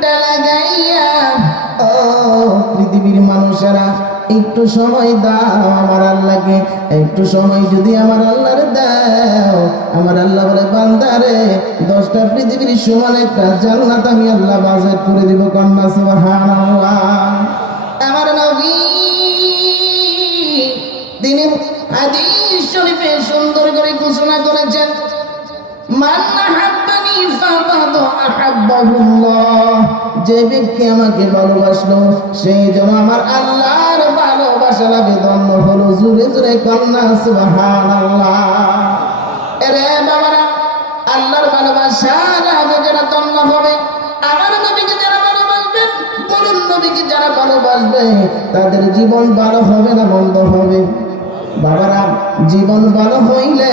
লাগাইয়া পৃথিবীর মানুষেরা, একটু সময় দাও আমার আল্লাহকে, একটু সময় যদি আমার আল্লাহরে দাও, আমার আল্লাহ বলে বান্দারে দশটা পৃথিবীর সমান একটা জান্নাত আমি আল্লাহ বাজেট করে দিব, কন্যা, সুবহানাল্লাহ। আমার নবী তিনি হাদিস শরীফে সুন্দর করে ঘোষণা করেছেন, মান আহাব্বাহুল্লাহ যে ব্যক্তি আমাকে ভালোবাসলো সেই যেন আমার আল্লাহর ভালোবাসা লাভে ধন্য হলো। জুড়ে জুড়ে কন্যা এরে বাবারা, আল্লাহর ভালোবাসা লাভে যারা ধন্য হবে। আমার নবীকে যারা ভালোবাসবেন, বলুন যারা ভালোবাসবে, তাদের জীবন ভালো হবে না বন্ধ হবে? বাবারা, জীবন ভালো হইলে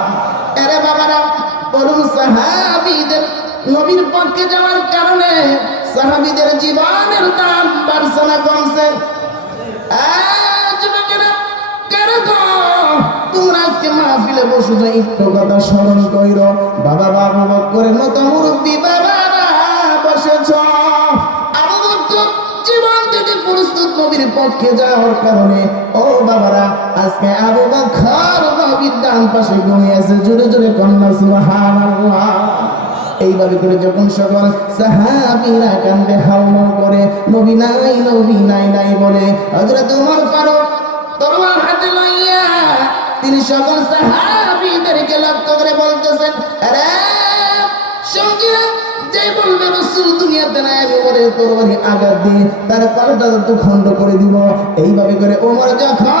বলুন সাহাবীদের নবীর পক্ষে যাওয়ার কারণে সাহাবীদের জীবনের দাম বাড়ছে কমছে? তোমরা আজকে মাহফিলে বসে যাই স্মরণ কইর। বাবা বাবা বক্করের মতো মুরব্বী বাবারা বসেছ। আবু বক্কর জীবন থেকে প্রস্তুত নবীর পক্ষে যাওয়ার কারণে, ও বক্কর নবীর ডান পাশে ঘুমিয়ে আছে জোরে জোরে কন্যা সুবহানাল্লাহ। এইভাবে করে যখন সকল সাহাবীরা কান্দে হাওমাও করে, নবী নাই নবী নাই নাই বলে, হযরত ওমর ফারুক, তরোয়াল হাতে লইয়া তিনি সকল সাহাবীদেরকে লক্ষ্য করে বলতেছেন, আরে, সঙ্গীরা, যে বলবে রসুল দুনিয়াতে নাই, আমি ওরে তরবারি আঘাত দিয়ে তার কলটা তো খণ্ড করে দিব। এইভাবে করে ওমর যখন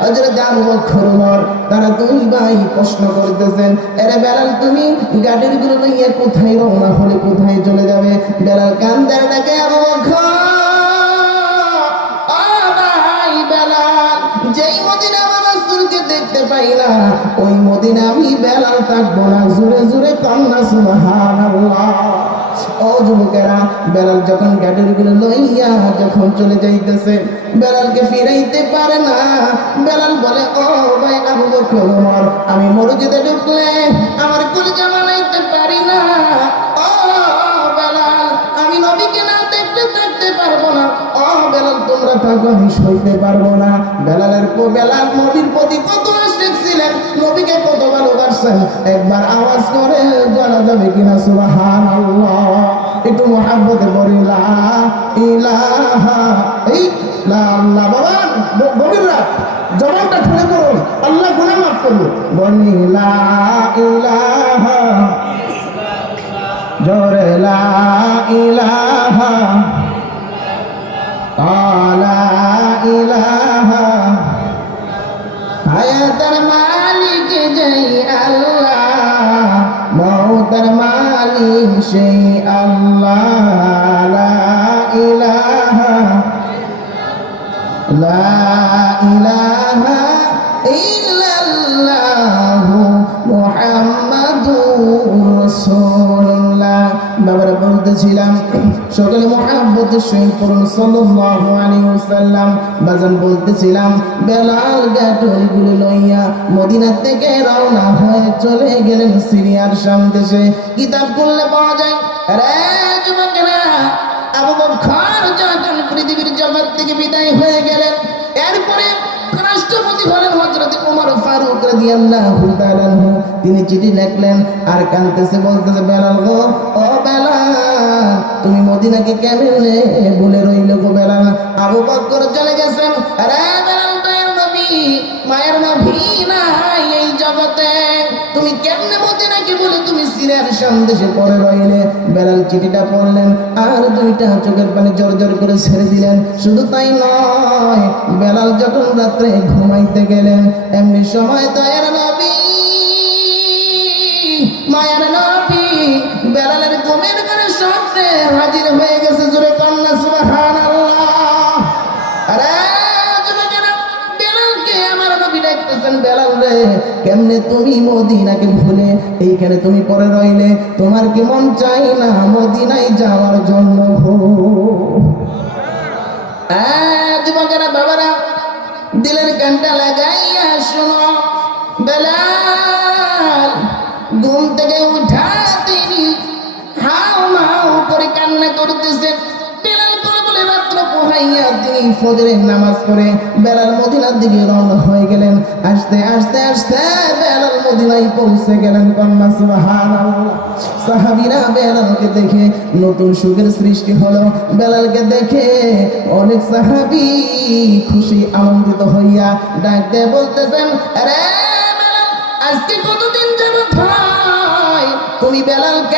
যাবেন হযরত আবু তারা দুই ভাই প্রশ্ন করতেছেন, আরে বেলাল, তুমি গাড়িরগুলো লইয়া কোথায় রওনা হলে কোথায় চলে যাবে? বেলাল কান্দার ডাকে, আবু বকর, ও ভাই বেলাল, যেই মদিনা রাসূলকে দেখতে পাই না, ওই মদিনা আমি বেলাল থাকব না। জুড়ে জুড়ে কান্না, সুবহানাল্লাহ। ও যুবকেরা বেলাল যখনগুলো লইয়া যখন চলে যাইতেছে বেলালকে ফিরাইতে পারে না। বেলাল বলে, ও ভাই আবু বকর আমি মসজিদে ঢুকলে আমার কলিজা মানাইতে পারি না। পারব না। ও বেলাল তোমরা থাকো আমি সইতে পারব না। বেলালের বেলাল নবীর প্রতি কত আশেক ছিলেন নবীকে কত ভালোবাসছেন একবার আওয়াজ করে, জানা যাবে কিনা সুবাহান একটু মহাব্বতে বলি লা ইলাহা এই লা বাবা, গভীর জবানটা খুলে করুন আল্লাহ গুনাহ মাফ করুন। বলি, লা ইলাহা জোরে, লা ইলাহা লা ইলাহা আল্লাহ মৌতের মালিক সেই আল্লাহ ইলাহা লা ইলাহা ইল্লাল্লাহু মুহাম্মাদুর বলতেছিলাম সকলে মহাব্বতের সহিত পড়ুন সাল্লাল্লাহু আলাইহি ওয়াসাল্লাম। বাজান বলতেছিলাম, বেলাল গাটুরিগুলো লইয়া মদিনা থেকে রওনা হয়ে চলে গেলেন সিরিয়ার শাম দেশে কিতাব খুললে পাওয়া যায় রে যুবকেরা আবু বকর যখন পৃথিবীর জগৎ থেকে বিদায় হয়ে গেলেন, এরপরে রাষ্ট্রপতি হলেন হযরত ওমর ফারুক রাদিয়াল্লাহু তাআলা তিনি চিঠি লিখলেন আর কানতেছে বলতেছে, বেলাল গো, ও বেলাল তুমি মদিনাকে কেমনে বলে রইল গো বেলাল? আবু বকর চলে গেছেন। আরে বেলাল নবী, মায়ের নবী নাই এই জগতে। তুমি কেমনে মদিনাকে বলে তুমি সিরিয়ার সন্দেশে পড়ে রইলে? বেলাল চিঠিটা পড়লেন, আর দুইটা চোখের পানি জোর জোর করে ছেড়ে দিলেন। শুধু তাই নয়, বেলাল যখন রাত্রে ঘুমাইতে গেলেন, এমনি সময় দয়ার নবী হাজির হয়ে গেছে জোরে কন্যা রে, কেমনে ভুলে? এইখানে তুমি পরে রইলে তোমার কি চাই না মদিনায় যাওয়ার জন্য? যুবকেরা বাবারা দিলের কানটা লাগাইয়া শোনো। বেলাল ফজরের নামাজ পড়ে বেলাল মদিনার দিকে রওনা হয়ে গেলেন। আস্তে আস্তে আস্তে বেলাল মদিনায় পৌঁছে গেলেন কন্যা, সুবহানাল্লাহ। সাহাবীরা বেলালকে দেখে নতুন সুখের সৃষ্টি হলো। বেলালকে দেখে অনেক সাহাবী খুশি, আনন্দিত হইয়া ডাকতে বলতেছেন, আরে আজকে কতদিন যাবত হয়? তুমি বেলালকে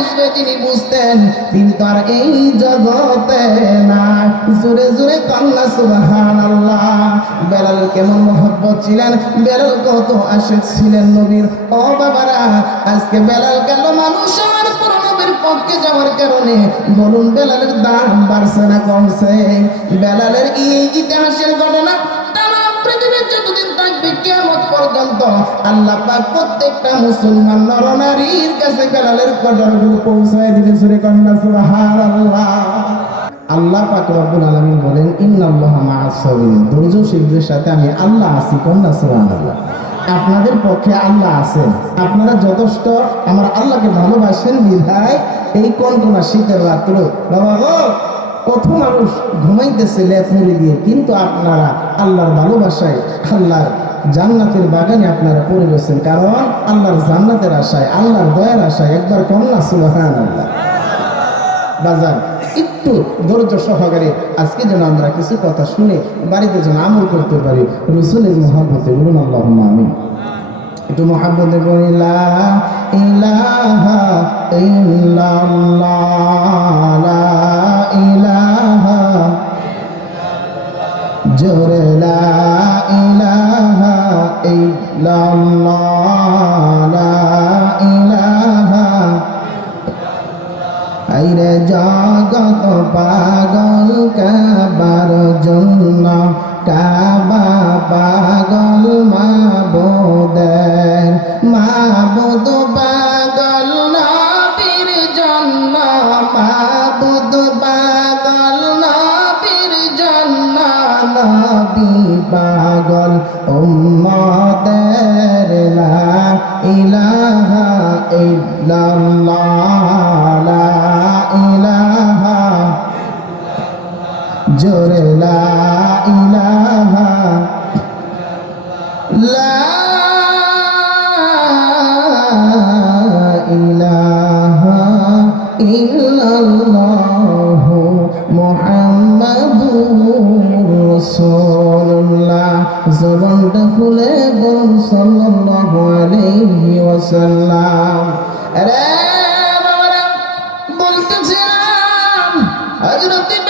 বুঝবে তিনি বুঝতেন, তিনি তো আর এই জগতে না জোরে জোরে কন্যা সুবাহান আল্লাহ বেলাল কেমন মহব্বত ছিলেন? বেলাল কত আশেক ছিলেন নবীর? ও বাবারা, আজকে বেলাল গেল মানুষ আমার পক্ষে যাওয়ার কারণে। বলুন, বেলালের দাম বাড়ছে না কমছে? বেলালের এই ইতিহাসের ঘটনা তামাম পৃথিবীর যতদিন থাকবে কিয়ামত পর্যন্ত আল্লাহ পাক প্রত্যেকটা মুসলমান কাছে বেলালের পৌঁছায় সুরে কন্যা আল্লাহ পাক রব্বুল আলামিন বলেন মা'আস সাবিরিন। সাথে আমি আল্লাহ আছি কন্যা সুবহানাল্লাহ। আপনাদের পক্ষে আল্লাহ আছেন আপনারা যথেষ্ট আমার আল্লাহকে ভালোবাসেন বিধায় এই কনকনা শীতের রাত্র। বাবা গো কত মানুষ ঘুমাইতেছে লেপ মুড়ি দিয়ে, কিন্তু আপনারা আল্লাহর ভালোবাসায়, আল্লাহর জান্নাতের বাগানে আপনারা পড়ে গেছেন। কারণ আল্লাহর জান্নাতের আশায়, আল্লাহর দয়ার আশায় একবার কন্যা সুবাহান আল্লাহ বাজার একটু ধৈর্য সহকারে আজকে যেন আমরা কিছু কথা শুনে বাড়িতে যেন আমল করতে পারি। রসুলের মহাব্বতে বলুন আল্লাহ আমি একটু মহাব্বতে বলি লা ইলাহা ইল্লাল্লাহ। জোরে, লা ইলাহা ইলাহা ইল্লাল্লাহ মুহাম্মাদুর রাসূলুল্লাহ। জবানটা খুলে বলুন সাল্লাল্লাহু আলাইহি ওয়াসাল্লাম। আরে বাবারা বেলালের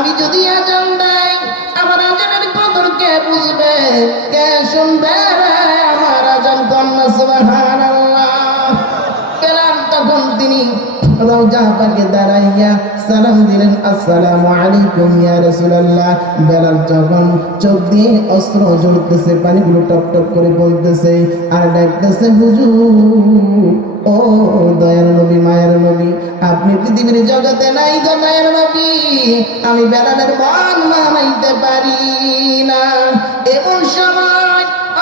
আমি যদি আজান দেয় আমার আজানের কদর কে বুঝবে। কে শুনবে আমার আজান কন্যা, সুবহানাল্লাহ। কেলাম তখন তিনি রওজা পাকে দাঁড়াইয়া সালাম দিলেন, আসসালামু আলাইকুম ইয়া রাসূলুল্লাহ। বেলাল যখন চোখ দিয়ে অস্ত্র জ্বলতেছে, পানিগুলো টপ টপ করে বলতেছে, আর ডাকতেছে, হুজুর, ও দয়ার নবী, মায়ের নবী, আপনি পৃথিবীর জগতে নাই গো মায়ের নবী। আমি বেলালের মন মানাইতে পারি না।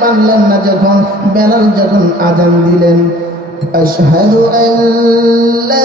পারলেন না যখন বেলাল যখন আজান দিলেন আশহাদু আল্লা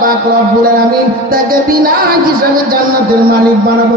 পাক রব্বুল আলামিন তাকে বিনা হিসাবে জান্নাতের মালিক বানাবো।